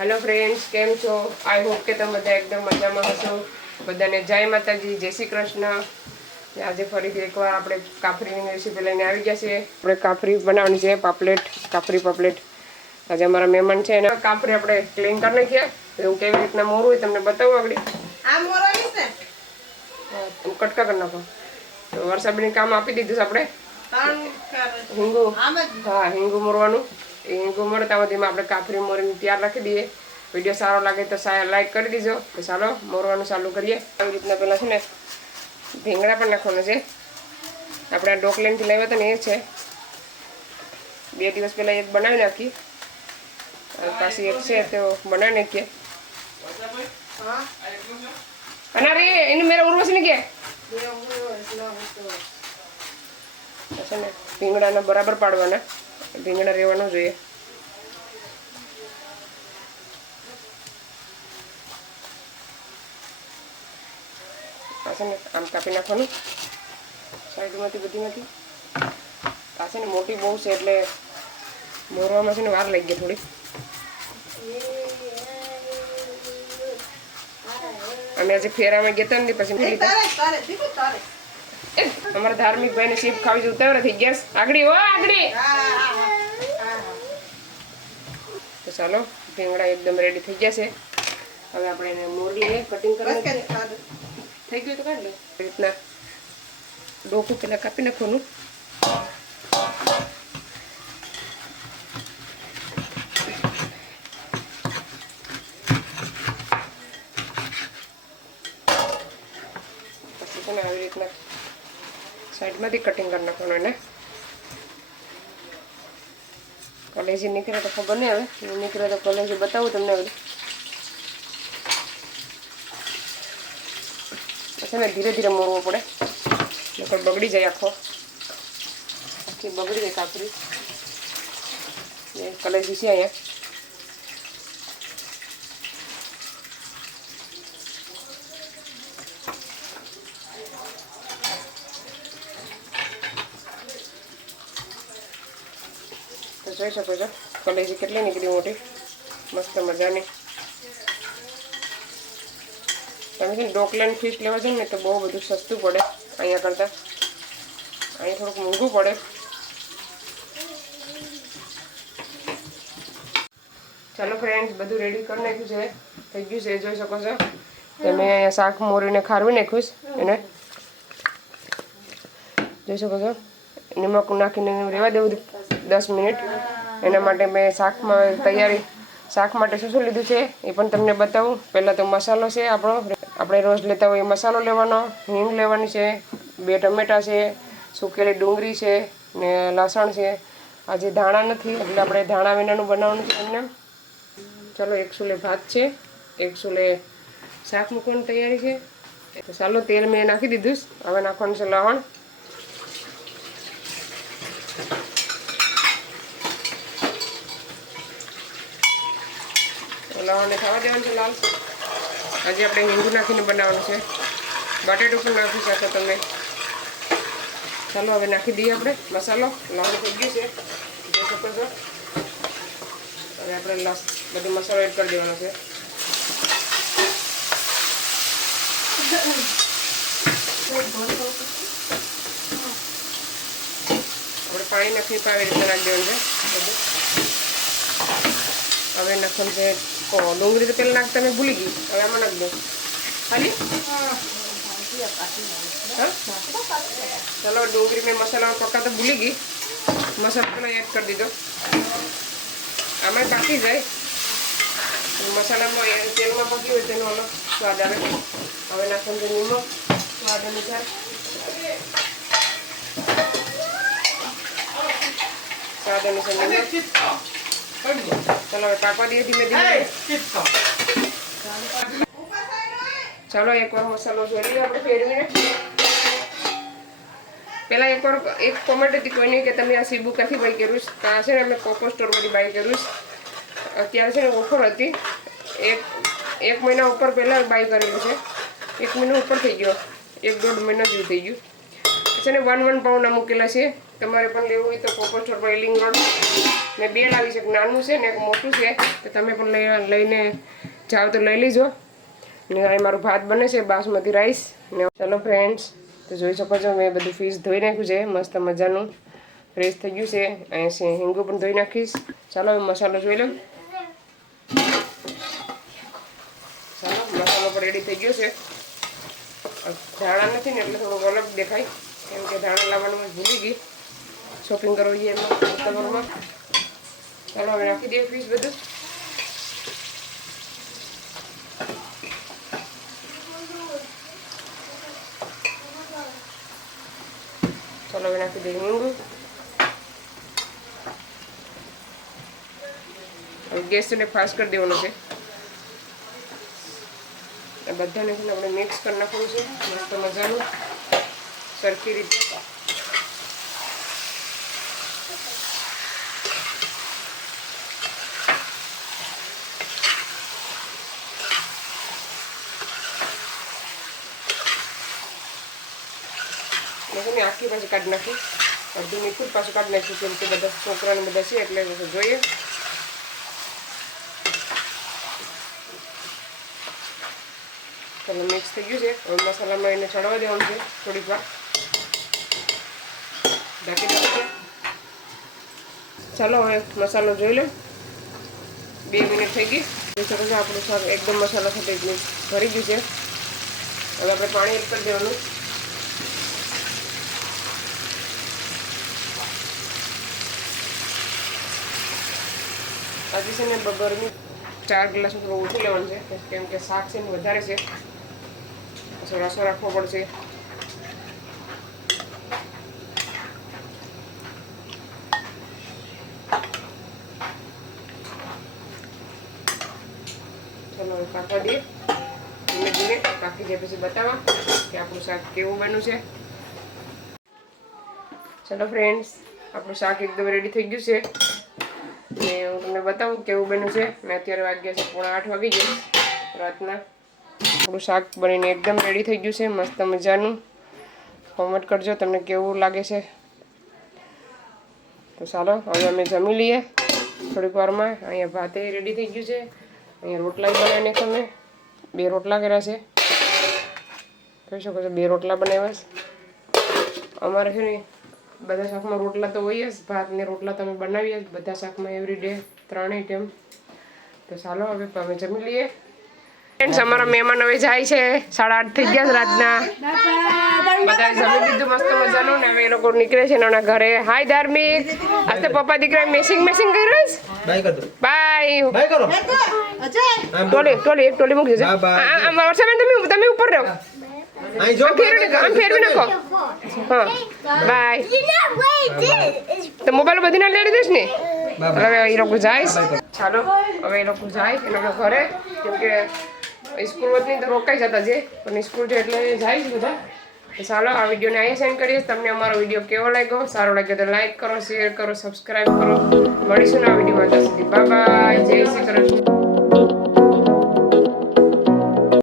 Hello friends કેમ છો? I hope કે તમે બધા એકદમ મજામાં હશો. બધાને જય માતાજી જય શ્રી કૃષ્ણ. આજે ફરીથી એકવાર આપણે કાફરીની રેસીપી લઈને આવી ગયા છીએ. આપણે કાફરી બનાવવાની છે પાપલેટ કાફરી પાપલેટ. આજે અમારા મહેમાન છે એને. કાફરી આપણે ક્લીન કરી નાખીએ. એવું કેવી રીતના મોરું હોય તમને બતાવું આગળ. કટકા કરી નાખો. તો વરસાદની કામ આપી દીધું છે આપણે. હિંગુ. હા હિંગુ મોરવાનું. એ મોરે સુધીમાં આપણે કાફરી મોરીને તૈયાર રાખી દઈએ. વીડિયો સારો લાગે તો લાઈક કરી દીજો. તો ચાલો મોરવાનું ચાલુ કરીએ. આવી રીતના પહેલાં છે ને ભીંગડા પણ નાખવાના છે. આપણે આ ડોકલેનથી લાવ્યા હતા ને એ છે. બે દિવસ પહેલાં એક બનાવી નાખી. પાછી એક છે તો બનાવી નાખીએ. અને અરે એને મેરા ઉર્વશી ને કે? ભીંગડાને બરાબર પાડવાના. ભીંગડા રહેવાનું જોઈએ. આ છે ને આમ કાપી નાખવાનું. સાઈડમાંથી બધીમાંથી. આ છે ને મોટી બહુ છે એટલે મોરવામાં છે ને વાર લાગી ગઈ થોડી. અમે આજે ફેરામાં ગયા હતા ને પછી અમારા ધાર્મિક ભાઈને શીપ ખાવી છે ઉતાવળ થઈ ગેસ આગળી આગળી હા હા તો ચાલો ભીંગડા એકદમ રેડી થઈ ગયા છે. હવે આપણે એને મોરલી લઈએ કટિંગ કરવાનું. થઈ ગયું તો કાઢ લે રીતના ડોકું પેલા કાપી નાખવાનું પછી છે ને આવી રીતના સાઈડમાંથી કટિંગ કરી નાખવાનું એને. કોલેજી નીકળે તો ખબર નહીં હવે નીકળે તો કોલેજી બતાવું તમને હવે. પછી ને ધીરે ધીરે મોરવો પડે. નકર બગડી જાય આખો. આખી બગડી જાય કાપરી કોલેજ છે અહીંયા. જોઈ શકો છો કલેજી કેટલી નીકળી મોટી? મસ્ત મજાની. તમે છે ડોકલેન ફિશ લેવા છે ને તો બહુ બધું સસ્તું પડે અહીંયા કરતાં. અહીંયા થોડુંક મોંઘું પડે. ચાલો ફ્રેન્ડ્સ બધું રેડી કરી નાખ્યું છે. થઈ ગયું છે, જોઈ શકો છો. તમે અહીંયા શાક મોરીને ખારવી નાખ્યું છે એને. જોઈ શકો છો. નિમક નાખીને રહેવા દેવું દસ મિનિટ. એના માટે મેં શાકમાં તૈયારી, શાક માટે શું શું લીધું છે એ પણ તમને બતાવું. પહેલાં તો મસાલો છે આપણો. આપણે રોજ લેતા હોય એ મસાલો લેવાનો, હિંગ લેવાની છે, બે ટમેટાં છે, સુકેલી ડુંગળી છે ને લસણ છે. આજે ધાણા નથી, એટલે આપણે ધાણા વિનાનું બનાવવાનું છે એમને. ચાલો, એક સુલે ભાત છે, એક સુલે શાક મૂકવાની તૈયારી છે. ચાલો, તેલ મેં નાખી દીધું. હવે નાખવાનું છે લવણ. લવણને થવા દેવાનું છે લાલ. આજે આપણે હિંગુ નાખીને બનાવવાનું છે. બટેટું પણ નાખી શકો તમે. ચાલો, હવે નાખી દઈએ આપણે મસાલો. લવણ થઈ ગયું છે. જોઈ શકો છો હવે આપણે લસ, બધો મસાલો એડ કરી દેવાનો છે. આપણે પાણી નાખી પાવી રીતે નાખી દેવાનું છે. હવે નાખવાનું છે કો ડુંગળી તો પહેલાં નાખતા મેં ભૂલી ગઈ હવે આમાં નાખી દઉં ખાલી હા ચાલો ડુંગળી મેં મસાલા પકાવતા ભૂલી ગઈ મસાલો પેલા એડ કરી દીધો આમાં પાકી જાય મસાલામાં એ તેલમાં પકી હોય તેનો અલગ સ્વાદ આવે હવે નાખવાનું ચાલો હવે પાકવા દઈએ ધીમે ધીમે ચાલો એકવાર મસાલો લઈએ, આપણે ફેરવીને. પહેલાં એકવાર એક કોમેન્ટ હતી કોઈને કે તમે આ સીબુ ક્યાંથી બાય કર્યું છે? તો છે ને અમે કોકો સ્ટોરમાંથી બાય કર્યું અત્યારે છે ને ઓફર હતી. એક એક મહિના ઉપર પહેલાં બાય કરેલું છે. એક મહિનો ઉપર થઈ ગયો. એક દોઢ મહિના જેવું થઈ ગયું. છે ને વન વન પાઉન્ડના મૂકેલા છે. તમારે પણ લેવું હોય તો કોકો સ્ટોર પર લિંગ રોડ મેં બે લાવી છે નાનું છે ને એક મોટું છે, તો તમે પણ લઈ લઈને જાઓ તો લઈ લેજો. ને અહીં મારું ભાત બને છે, બાસમતી રાઈસ. ને ચલો ફ્રેન્ડ્સ તો જોઈ શકો છો, મેં બધું ફીસ ધોઈ નાખ્યું છે, મસ્ત મજાનું ફ્રેશ થઈ ગયું છે. અહીં છે, હિંગુ પણ ધોઈ નાખીશ. ચાલો હવે મસાલો જોઈ લઉં ચાલો, મસાલો પણ રેડી થઈ ગયો છે. ધાણા નથી ને, એટલે થોડુંક અલગ દેખાય. કેમ કે ધાણા લાવવાનું ભૂલી ગઈ. શોપિંગ કરવી એમાં સપ્ટેમ્બરમાં ચાલો હવે નાખી દઈએ ફીસ બધું ચાલો હવે નાખી દઈએ હિંગુ હવે ગેસ ને ફાસ્ટ કરી દેવાનો છે બધાને છે આપણે મિક્સ કરી નાખવું છે. મસ્ત મજાનું સરખી રીતે મેં છે ને આખી પાછી કાઢી નાખી. અડધું મીઠું પાછું કાઢી નાખ્યું કેમ કે બધા છોકરાને બધા છે, એટલે જોઈએ. ચાલો મિક્સ થઈ ગયું છે. હવે મસાલામાં એને ચડવા દેવાનું છે થોડીક વાર. ઢાંકી ચાલો હવે મસાલો જોઈ લો. બે મિનિટ થઈ ગઈ. જોઈ શકો છો આપણું શાક એકદમ મસાલા સાથે ભરી ગયું છે. હવે આપણે પાણી એડ કરી દેવાનું. આજે છે ને બગરની ચાર ગ્લાસ થોડું ઓછું લેવાનું છે, કેમ કે શાક છે ને વધારે છે. પછી રસો રાખવો પડશે. ચલો કાપવા દઈએ. ધીમે ધીમે કાપી દે પછી બતાવવા કે આપણું શાક કેવું બન્યું છે. ચલો ફ્રેન્ડ્સ આપણું શાક એકદમ રેડી થઈ ગયું છે. તમને બતાવું કેવું બન્યું છે. મેં અત્યારે વાગ્યા છે પોણા આઠ વાગી ગયા. રાતના થોડું શાક બનીને એકદમ રેડી થઈ ગયું છે. મસ્ત મજાનું. કોમેન્ટ કરજો, તમને કેવું લાગે છે. તો ચાલો, હવે અમે જમી લઈએ. થોડીક વારમાં અહીંયા ભાતે રેડી થઈ ગયું છે. અહીંયા રોટલા બનાવીને તમે. બે રોટલા કર્યા છે. કહી શકો છો, બે રોટલા બનાવ્યા છે. અમારે છે ને, બધા શાકમાં રોટલા તો હોય જ. ભાત ને રોટલા તમે બનાવીએ બધા શાકમાં એવરી ડે ત્રણેય ટાઈમ તો ચાલો હવે અમે જમી લઈએ. ફ્રેન્ડ્સ અમારા મહેમાન હવે જાય છે. સાડા આઠ થઈ ગયા છે રાતના. બધા જમી લીધું મસ્ત મજાનું. ને હવે એ લોકો નીકળે છે એના ઘરે. હાય ધાર્મિક આજ તો પપ્પા દીકરા મેસિંગ મેસિંગ કર્યું બાય કર. બાય બાય કરો. ટોલી ટોલી એક ટોલી મૂકી દેજો. આમ વર્ષાબેન તમે તમે ઉપર રહો. અહીં જો આમ ફેરવી નાખો આમ હા. બાય તો મોબાઈલ બધી ના લઈ દઈશ ને. હવે એ લોકો જાય ચાલો હવે એ લોકો જાય એ લોકો ઘરે. કેમ કે સ્કૂલ વતની તો રોકાઈ જતા છે પણ સ્કૂલ છે એટલે જાય છે બધા. તો ચાલો આ વિડીયોને અહીંયા સેન્ડ કરીએ. તમને અમારો વીડિયો કેવો લાગ્યો? સારો લાગ્યો તો લાઈક કરો શેર કરો સબસ્ક્રાઈબ કરો. મળીશું ના આ વિડીયોમાં ત્યાં સુધી બાય જય શ્રી કૃષ્ણ.